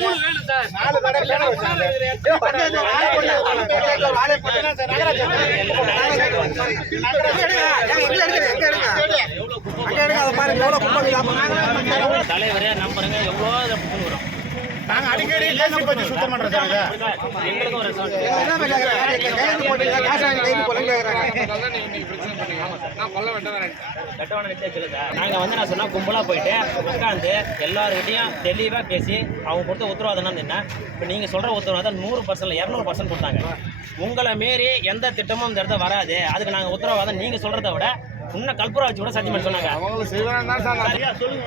நாலு கடை தலைவரே நம்புறேங்க. எவ்வளோ கொடுக்குறோம் நாங்க அடிக்கடி லேசி பத்தி சுத்தம் பண்றோம் சார். எங்களுக்கும் ஒரு அதனால பிரச்சனை பண்ணீங்க நான் கொல்ல வேண்டாம் சார் நாங்கள் வந்து நான் சொன்னால் கும்பலாக போயிட்டு உட்காந்து எல்லாருக்கிட்டையும் தெளிவாக பேசி அவங்க கொடுத்த உத்தரவாதம் என்ன? இப்போ நீங்கள் சொல்கிற உத்தரவாதம் நூறு பர்சன்ட் இரநூறு பர்சன்ட் கொடுத்தாங்க. உங்களை மீறி எந்த திட்டமும் இந்த இடத்துல வராது. அதுக்கு நாங்கள் உத்தரவாதம் நீங்கள் சொல்கிறத விட இன்னும் கல்புரா வச்சு கூட சத்தியம் பண்ணி சொன்னாங்க. அவங்களும் செய்வாங்க தான் சார் சரியா? சொல்லுங்க.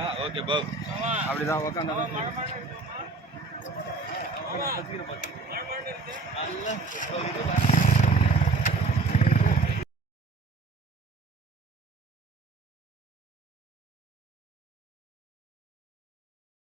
நல்லா. செய்யக்கூடாது அப்படிதான் உட்காந்து